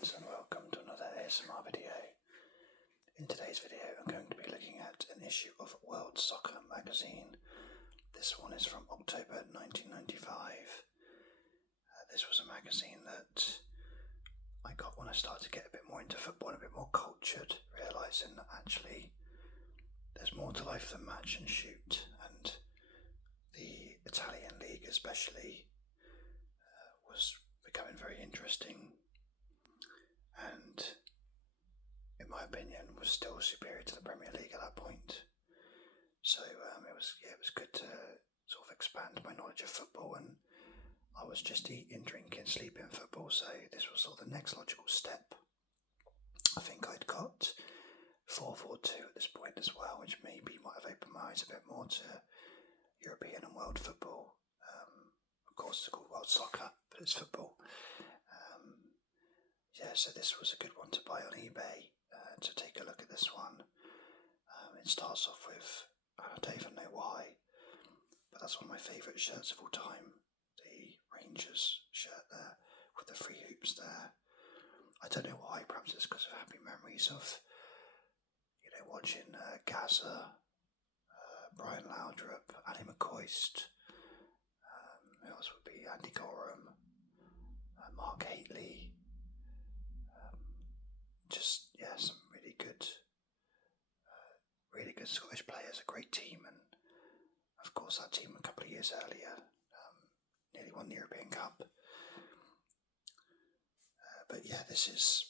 friends, and welcome to another ASMR video. In today's video I'm going to be looking at an issue of World Soccer magazine. This one is from October 1995. This was a magazine that I got when I started to get a bit more into football and a bit more cultured, realising that actually there's more to life than match and shoot, and the Italian league especially was becoming very interesting and, in my opinion, was still superior to the Premier League at that point. So it was good to sort of expand my knowledge of football, and I was just eating, drinking, sleeping football, so this was sort of the next logical step. I think I'd got 4-4-2 at this point as well, which maybe might have opened my eyes a bit more to European and world football. Of course it's called World Soccer, but it's football. So this was a good one to buy on eBay, to take a look at this one. It starts off with, I don't even know why, but that's one of my favourite shirts of all time, the Rangers shirt there, with the 3 hoops there. I don't know why, perhaps it's because of happy memories of, watching Gazza, Brian Laudrup, Annie McCoist, who else would be, Andy Gorham, Mark Haitley, some really good Scottish players, a great team, and of course that team a couple of years earlier nearly won the European Cup. But yeah, this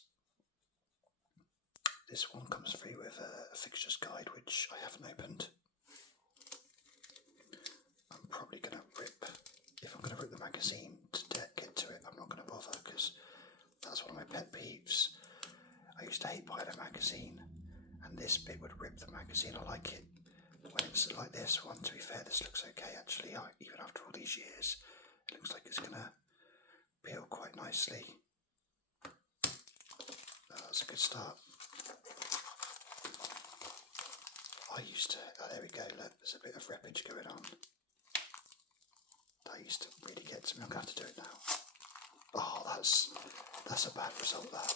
one comes free with a fixtures guide, which I haven't opened. I'm probably going to if I'm going to rip the magazine to get to it, I'm not going to bother, because that's one of my pet peeves. I used to hate buying a magazine, and this bit would rip the magazine. I like it when it's like this one. To be fair, this looks okay actually, even after all these years. It looks like it's going to peel quite nicely. That's a good start. There we go, look, there's a bit of rippage going on. That used to really get to me. I'm going to have to do it now. Oh, that's a bad result, that.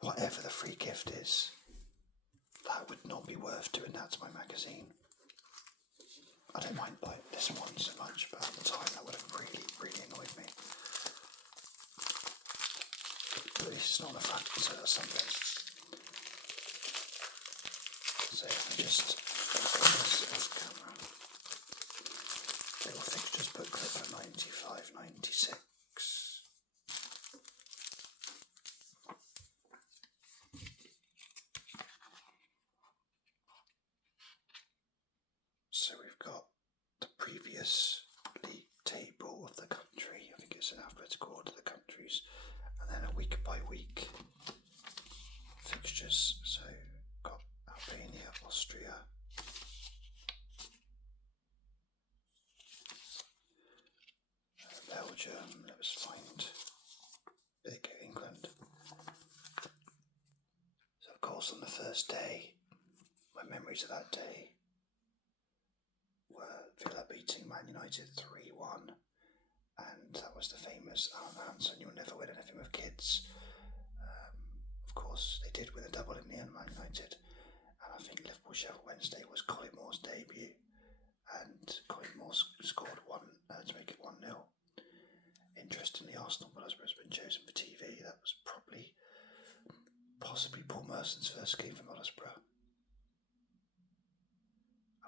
Whatever the free gift is, that would not be worth doing that to my magazine. I don't mind buying this one so much, but at the time that would have really, really annoyed me. But at least it's not on the front, so that's something. So I just focus this camera. Little fixtures booklet for 95.96. So we've got the previous league table of the country. I think it's in alphabetical order of the countries, and then a week by week fixtures. So got Albania, Austria, Belgium. Let's find. There you go, England. So of course on the first day, my memories of that day were Villa beating Man United 3-1, and that was the famous Alan Hansen, you'll never win anything with kids. Of course they did win a double in the end, Man United, and I think Liverpool Sheffield Wednesday was Colin Moore's debut, and Colin Moore scored one to make it 1-0. Interestingly, Arsenal Middlesbrough has been chosen for TV. That was possibly Paul Merson's first game for Middlesbrough.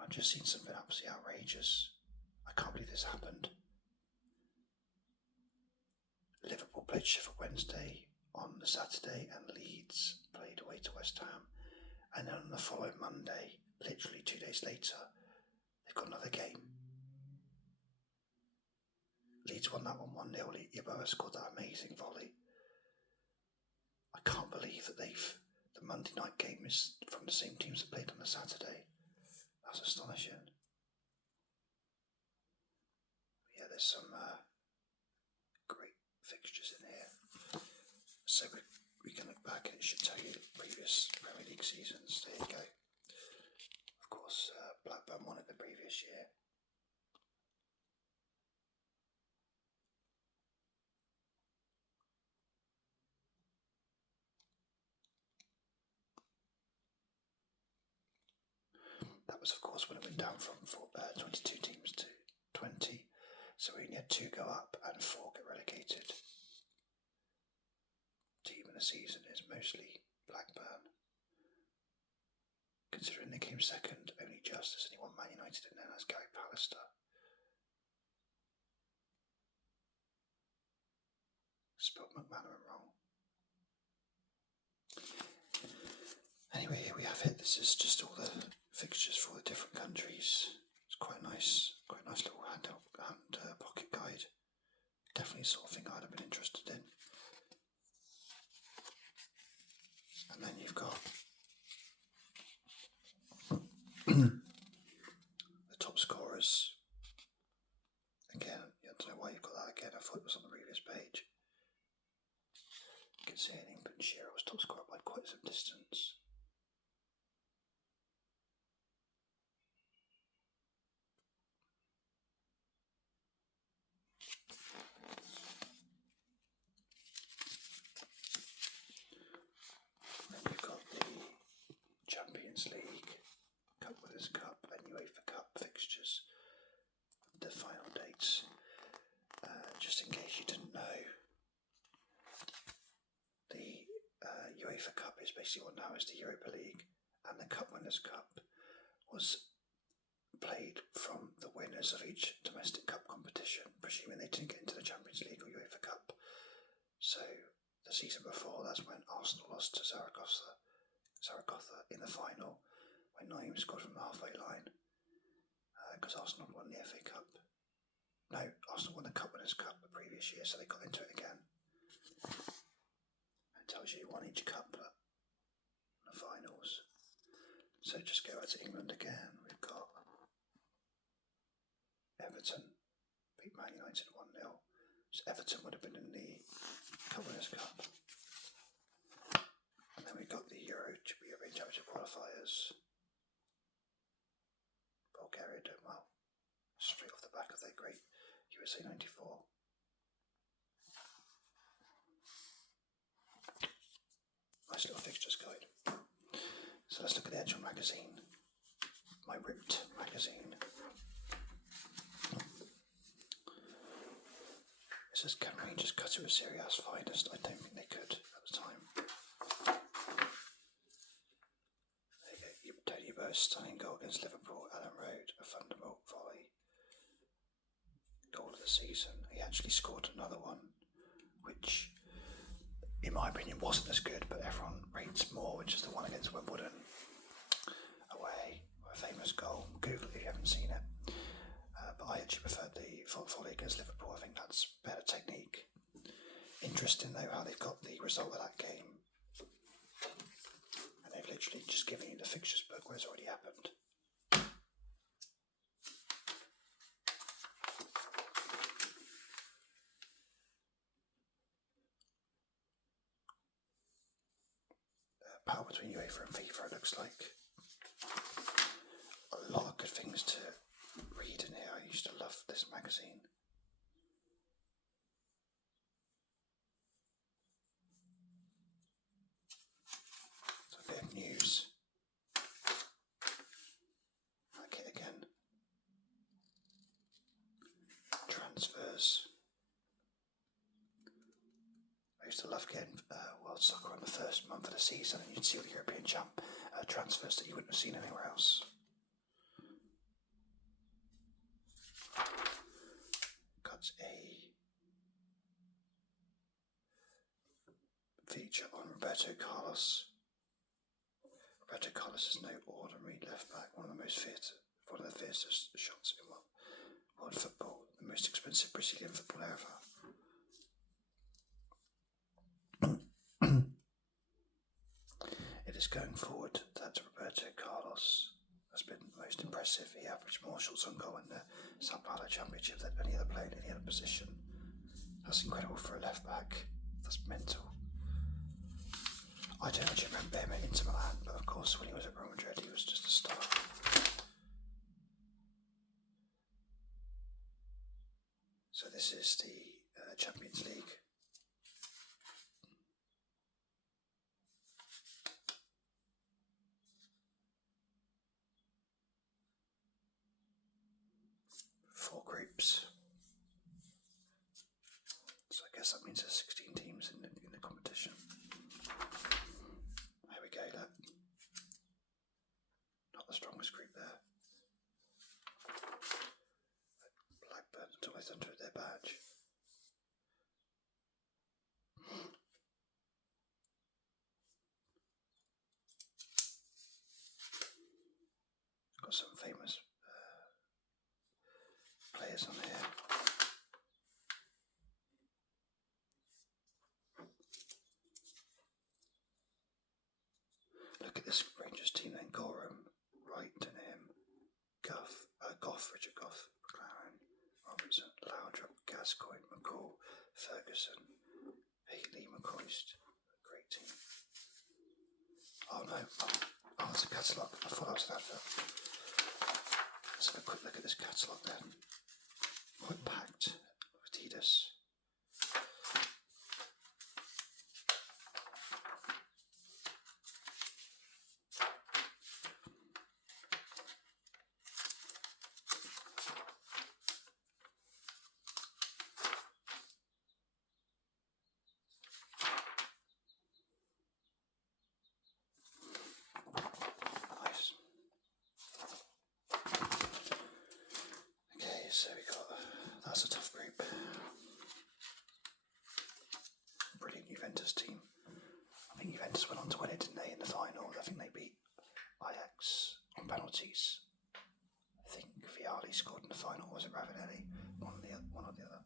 I've just seen something absolutely outrageous. I can't believe this happened. Liverpool played Sheffield Wednesday on the Saturday, and Leeds played away to West Ham. And then on the following Monday, literally 2 days later, they've got another game. Leeds won that one 1-0. Yeboah scored that amazing volley. I can't believe that the Monday night game is from the same teams that played on the Saturday. That's astonishing. Yeah, there's some great fixtures in here. So we can look back and it should tell you the previous Premier League seasons. There you go. Of course, Blackburn won it the previous year. was, of course, when it went down from 22 teams to 20. So we only had 2 go up and 4 get relegated. Team of the season is mostly Blackburn. Considering they came second, only just as anyone Man United and then as Gary Pallister. Spelled McManaman wrong. Anyway, here we have it. This is just all the fixtures for the different countries. It's quite nice little hand pocket guide. Definitely the sort of thing I'd have been interested in. And then you've got the top scorers. Again, I don't know why you've got that again. I thought it was on the previous page. You can see in England, Shearer was top scorer by quite some distance. Then you've got the Champions League, Cup Winners' Cup and UEFA Cup fixtures. The final dates. Just in case you didn't know, the UEFA Cup is basically what now is the Europa League, and the Cup Winners' Cup was played from the winners of each domestic cup competition, presuming they didn't get into the Champions League or UEFA Cup. So the season before, that's when Arsenal lost to Zaragoza in the final, when Naeem scored from the halfway line, because Arsenal won the FA Cup. No, Arsenal won the Cup Winners' Cup the previous year, so they got into it again. It tells you who won each cup in the finals. So just go out to England again. We've got Everton beat Man United 1-0. So Everton would have been in the Cup Winners' Cup. And then we've got the European Championship qualifiers. Bulgaria doing well. Straight off the back of their great USA 94. Nice little fixtures guide. So let's look at the actual magazine. My ripped magazine. It says, can Rangers cut it with Serie A's finest? I don't think they could at the time. There you go. Tony Burr's stunning goal against Liverpool, Allen Road, a thunderbolt volley. Goal of the season. He actually scored another one, which, in my opinion, wasn't as good, but everyone rates more, which is the one against Wimbledon away, a famous goal. Google it if you haven't seen it. But I actually preferred the volley against Liverpool. I think that's better technique. Interesting though how they've got the result of that game, and they've literally just given you the fixtures book where it's already happened. Power between UEFA and FIFA, it looks like. A lot of good things to read in here. I used to love this magazine. So a bit of news. Okay, again. Transfers. I used to love getting World Soccer on the first month of the season, and you'd see all the European transfers that you wouldn't have seen anywhere else. Got a feature on Roberto Carlos. Roberto Carlos is no ordinary left back, one of the fiercest shots in world football, the most expensive Brazilian footballer ever. It is going forward that Roberto Carlos has been most impressive. He averaged more shots on goal in the Sao Paulo Championship than any other player in any other position. That's incredible for a left back. That's mental. I don't actually remember him at Inter Milan, but of course when he was at Real Madrid he was just a star. So this is the Champions League. guess that means there's 16 teams in the competition. There we go, look. Not the strongest group there. Blackburn always under their badge. Got some famous players on here. Look at this Rangers team then: Gorham, Wright, Denham, Goff, Richard Goff, McLaren, Robertson, Laudrup, Gascoigne, McCall, Ferguson, Haley, McCoist. Great team. Oh no, oh, it's a catalogue. I thought that was an advert. Let's have a quick look at this catalogue then. Quite packed. Adidas. Nice. Okay, so we got, that's a tough group. Brilliant Juventus team. I think Juventus went on to win it, didn't they, in the final? I think they beat Ajax on penalties. I think Vialli scored in the final, was it Ravanelli? One or the other.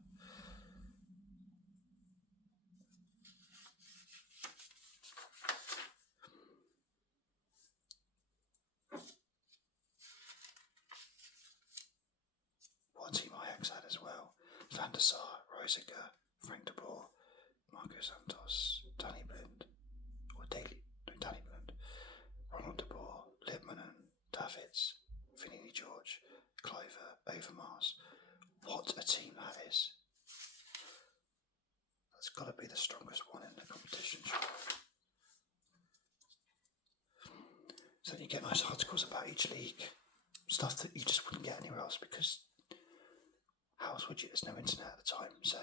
What team Ajax had as well? Van der Sar, Reisiger, Frank de Boer, Marco Santos, Danny Blind, Ronald de Boer, Lippmann, Davids, Vinnie George, Cliver, Overmars. What a team that is. That's got to be the strongest one in the competition. So you get nice articles about each league, stuff that you just wouldn't get anywhere else, because how else would you? There's no internet at the time, so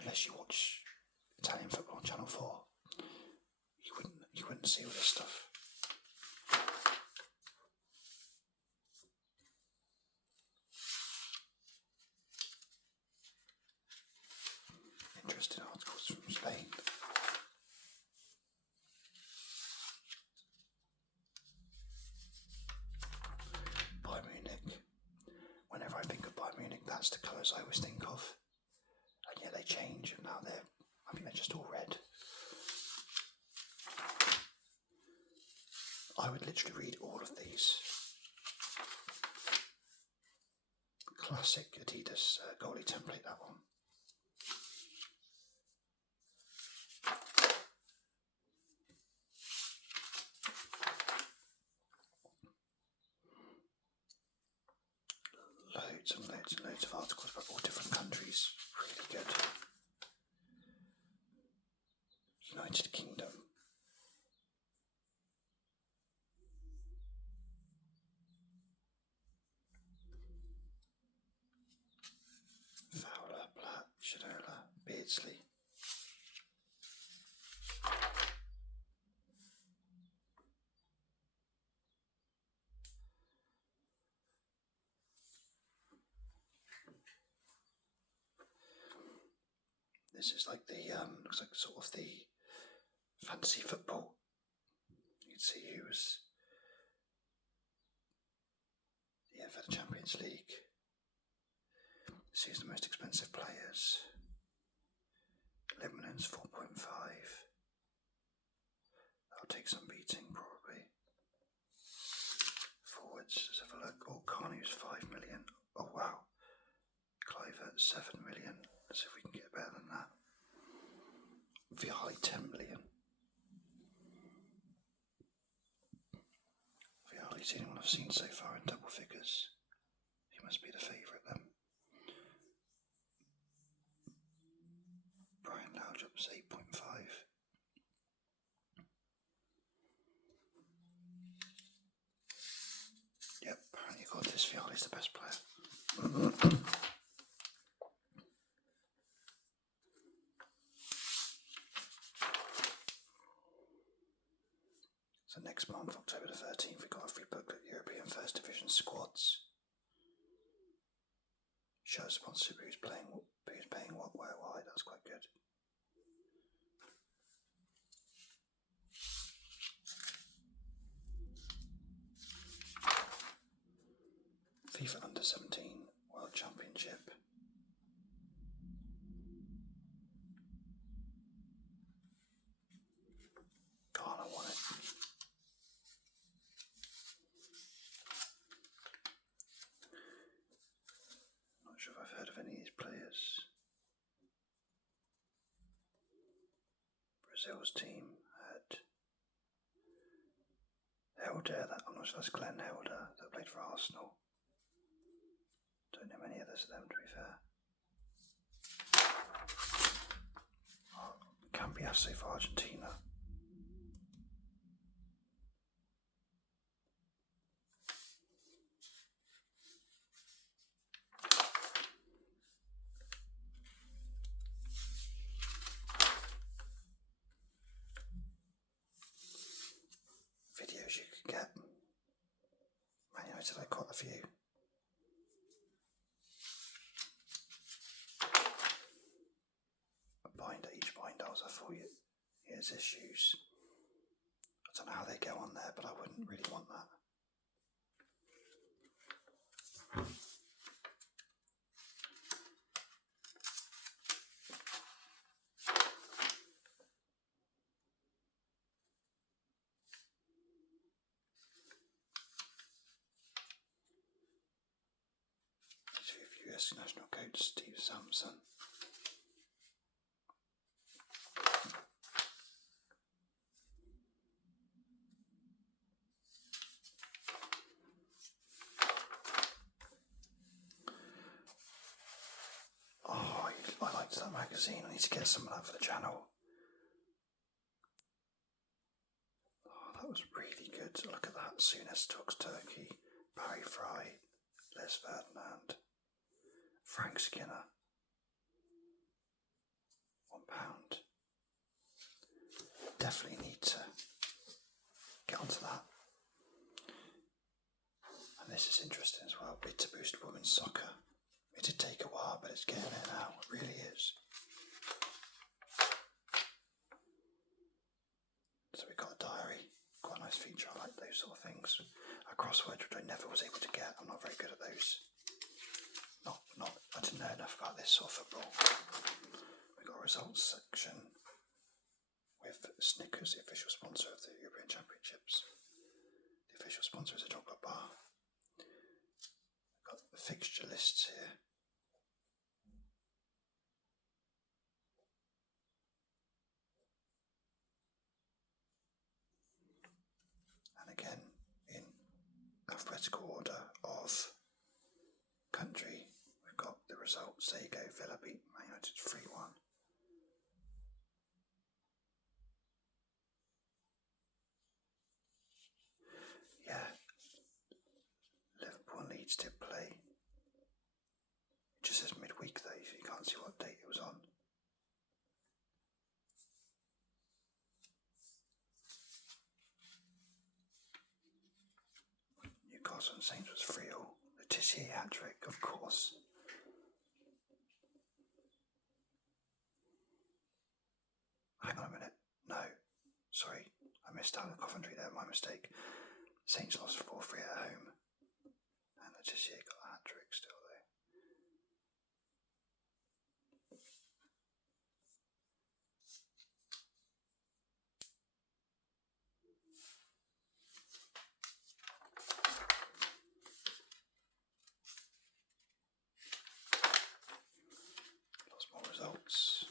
unless you watch Italian football on Channel 4, you wouldn't see all this stuff. Interesting articles from Spain. Bayern Munich. Whenever I think of Bayern Munich, that's the colours I always think of. And yet they change, and now I think they're just all red. I would literally read all of these. Classic Adidas goalie template, that one. Loads and loads and loads of articles about all different countries. Really good. United Kingdom. Fowler, Platt, Shinola, Beardsley. This is like the, looks like sort of the fantasy football. You can see who was, for the Champions League. This is the most expensive players. Lippmann's 4.5. That'll take some beating, probably. Forwards, let's have a look. Oh, Carney's 5 million. Oh, wow. Cliver, 7 million. Let's see if we can get better than that. Vialli, 10 million. Vialli's the only one I've seen so far in double figures. He must be the favourite then. Brian Laudrup's 8.5. Yep, apparently got this. Vialli's the best player. So next month, October the 13th, we've got a free booklet, European First Division Squads. Show sponsorship, who's paying what, where, why. That's quite good. FIFA Under 17 World Championship. Ghana won it. Not sure if I've heard of any of these players. Brazil's team had Helder, I'm not sure that's Glenn Helder, that played for Arsenal. Don't know many others of them, to be fair. Cambiasso for Argentina. Videos you could get. Man United had quite a few. Each binder was a 4 years issues. I don't know how they go on there, but I wouldn't really want that. US national coach Steve Sampson. Oh, I liked that magazine. I need to get some of that for the channel. Oh, that was really good. Look at that. Souness talks Turkey. Barry Fry. Les Ferdinand. Frank Skinner. £1. Definitely need to get onto that. And this is interesting as well. Bid to boost women's soccer. It did take a while, but it's getting there now. It really is. So we've got a diary. Quite a nice feature. I like those sort of things. A crossword, which I never was able to get. I'm not very good at those. I didn't know enough about this sort of football. We've got a results section with Snickers, the official sponsor of the European Championships. The official sponsor is a chocolate bar. We've got the fixture lists here. And again, in alphabetical order of country, we've got the results. There you go, Villa beat Man United 3-1. Yeah, Liverpool and Leeds did play. It just says midweek though, so you can't see what date it was on. Newcastle and Saints was 3-0. The Tissier hat-trick, of course. Hang on a minute. No. Sorry. I missed out on Coventry there. My mistake. Saints lost 4-3 at home. And the Tissier got a hat-trick still though. Lots more results.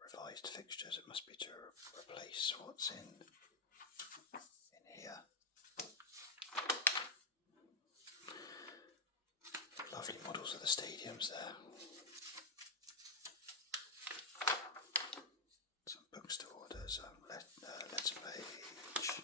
Revised fixtures. It must be to replace what's in here. Lovely models of the stadiums there. Some books to order, some letter page.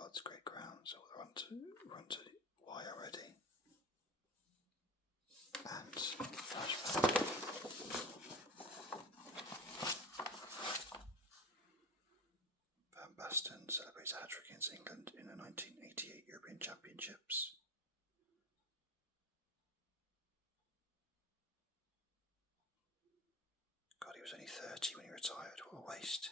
World's Great Grounds, or Run to Why already. And flashback. Van Basten celebrates a hat-trick against England in the 1988 European Championships. God, he was only 30 when he retired. What a waste.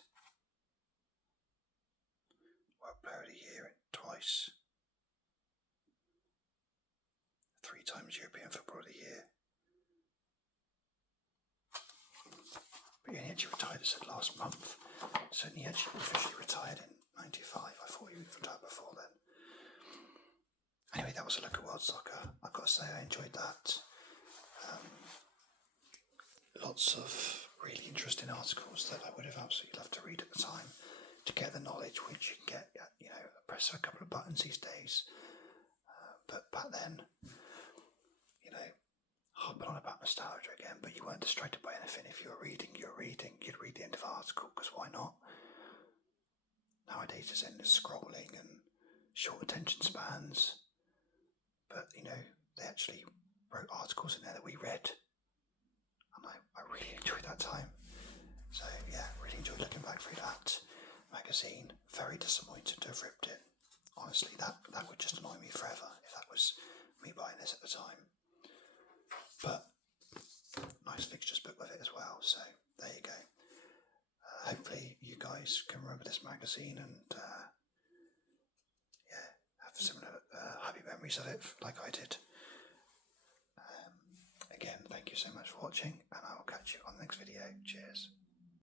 World Player of the Year twice. 3 times European Footballer of the Year. But he actually retired, as I said, last month. So he actually officially retired in 95. I thought he retired before then. Anyway, that was a look at World Soccer. I've got to say I enjoyed that. Lots of really interesting articles that I would have absolutely loved to read at the time to get the knowledge which you can get, press a couple of buttons these days. But back then, harping on about nostalgia again, but you weren't distracted by anything. If you were reading, you'd read the end of the article, because why not? Nowadays it's endless scrolling and short attention spans, but they actually wrote articles in there that we read, and I really enjoyed that time. So yeah, really enjoyed looking back through that magazine. Very disappointed to have ripped it. Honestly, that would just annoy me forever if that was me buying this at the time. But nice fixtures book with it as well, so there you go. Hopefully you guys can remember this magazine and have similar happy memories of it like I did. Again, thank you so much for watching, and I will catch you on the next video. Cheers.